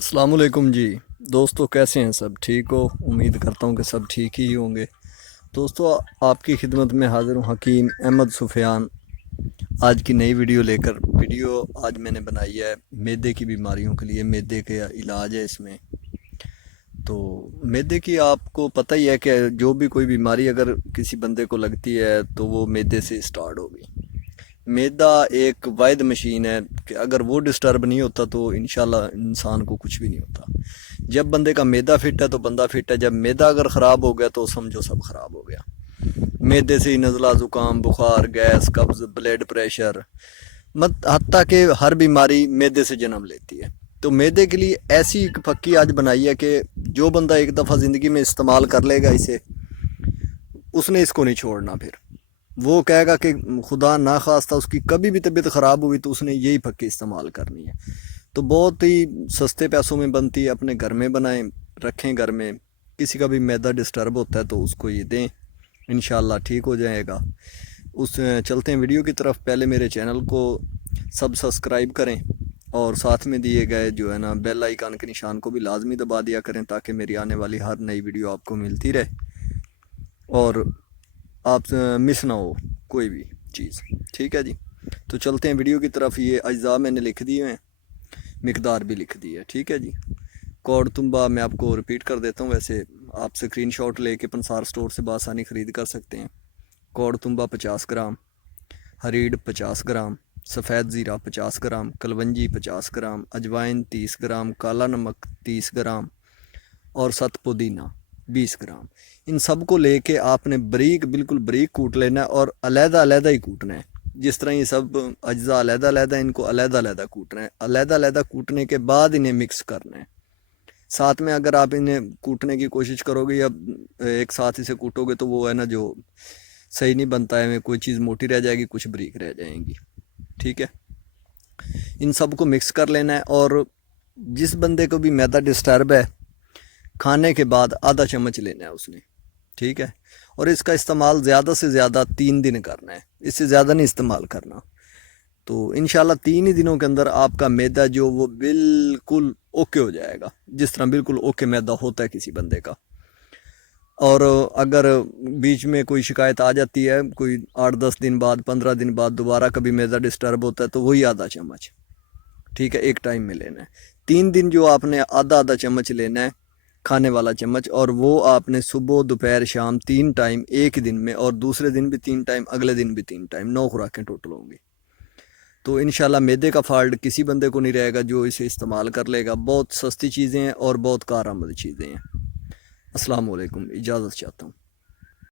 السلام علیکم جی دوستو، کیسے ہیں؟ سب ٹھیک ہو؟ امید کرتا ہوں کہ سب ٹھیک ہی ہوں گے۔ دوستو، آپ کی خدمت میں حاضر ہوں حکیم احمد سفیان، آج کی نئی ویڈیو لے کر۔ ویڈیو آج میں نے بنائی ہے معدے کی بیماریوں کے لیے، معدے کا علاج ہے اس میں۔ تو معدے کی آپ کو پتہ ہی ہے کہ جو بھی کوئی بیماری اگر کسی بندے کو لگتی ہے تو وہ معدے سے اسٹارٹ ہوگی۔ معدہ ایک واحد مشین ہے کہ اگر وہ ڈسٹرب نہیں ہوتا تو انشاءاللہ انسان کو کچھ بھی نہیں ہوتا۔ جب بندے کا معدہ فٹ ہے تو بندہ فٹ ہے، جب معدہ اگر خراب ہو گیا تو سمجھو سب خراب ہو گیا۔ معدے سے ہی نزلہ، زکام، بخار، گیس، قبض، بلڈ پریشر، حتیٰ کہ ہر بیماری معدے سے جنم لیتی ہے۔ تو معدے کے لیے ایسی ایک پھکی آج بنائی ہے کہ جو بندہ ایک دفعہ زندگی میں استعمال کر لے گا اسے، اس نے اس کو نہیں چھوڑنا۔ پھر وہ کہے گا کہ خدا ناخواستہ اس کی کبھی بھی طبیعت خراب ہوئی تو اس نے یہی پھکی استعمال کرنی ہے۔ تو بہت ہی سستے پیسوں میں بنتی ہے، اپنے گھر میں بنائیں، رکھیں گھر میں۔ کسی کا بھی معدہ ڈسٹرب ہوتا ہے تو اس کو یہ دیں، انشاءاللہ ٹھیک ہو جائے گا۔ چلتے ہیں ویڈیو کی طرف۔ پہلے میرے چینل کو سبسکرائب کریں اور ساتھ میں دیے گئے جو ہے نا بیل آئیکن کے نشان کو بھی لازمی دبا دیا کریں تاکہ میری آنے والی ہر نئی ویڈیو آپ کو ملتی رہے اور آپ مس نہ ہو کوئی بھی چیز، ٹھیک ہے جی۔ تو چلتے ہیں ویڈیو کی طرف۔ یہ اجزاء میں نے لکھ دیے ہیں، مقدار بھی لکھ دی ہے، ٹھیک ہے جی۔ کوڑ تنبا میں آپ کو ریپیٹ کر دیتا ہوں، ویسے آپ اسکرین شاٹ لے کے پنسار سٹور سے بآسانی خرید کر سکتے ہیں۔ کوڑ تنبا 50 گرام، ہریڈ 50 گرام، سفید زیرہ 50 گرام، کلونجی 50 گرام، اجوائن 30 گرام، کالا نمک 30 گرام اور 7 پودینہ 20 گرام۔ ان سب کو لے کے آپ نے باریک، بالکل باریک کوٹ لینا ہے اور علیحدہ علیحدہ ہی کوٹنا ہے۔ جس طرح یہ سب اجزاء علیحدہ علیحدہ، ان کو علیحدہ علیحدہ کوٹنا ہے۔ علیحدہ علیحدہ کوٹنے کے بعد انہیں مکس کرنا ہے۔ ساتھ میں اگر آپ انہیں کوٹنے کی کوشش کرو گے یا ایک ساتھ اسے کوٹو گے تو وہ ہے نا جو صحیح نہیں بنتا ہے، کوئی چیز موٹی رہ جائے گی، کچھ بریک رہ جائیں گی، ٹھیک ہے۔ ان سب کو مکس کر لینا ہے اور جس بندے کو بھی معدہ ڈسٹرب ہے کھانے کے بعد آدھا چمچ لینا ہے اس نے، ٹھیک ہے۔ اور اس کا استعمال زیادہ سے زیادہ 3 دن کرنا ہے، اس سے زیادہ نہیں استعمال کرنا۔ تو انشاءاللہ 3 ہی دنوں کے اندر آپ کا معدہ جو وہ بالکل اوکے ہو جائے گا، جس طرح بالکل اوکے معدہ ہوتا ہے کسی بندے کا۔ اور اگر بیچ میں کوئی شکایت آ جاتی ہے، کوئی 8-10 دن بعد، 15 دن بعد دوبارہ کبھی معدہ ڈسٹرب ہوتا ہے تو وہی آدھا چمچ، ٹھیک ہے، ایک ٹائم میں لینا ہے۔ 3 دن جو آپ نے آدھا آدھا چمچ لینا ہے، کھانے والا چمچ، اور وہ آپ نے صبح، دوپہر، شام 3 ٹائم ایک دن میں، اور دوسرے دن بھی 3 ٹائم، اگلے دن بھی 3 ٹائم، 9 خوراکیں ٹوٹل ہوں گی۔ تو انشاءاللہ معدے کا فالٹ کسی بندے کو نہیں رہے گا جو اسے استعمال کر لے گا۔ بہت سستی چیزیں ہیں اور بہت کارآمد چیزیں ہیں۔ السلام علیکم، اجازت چاہتا ہوں۔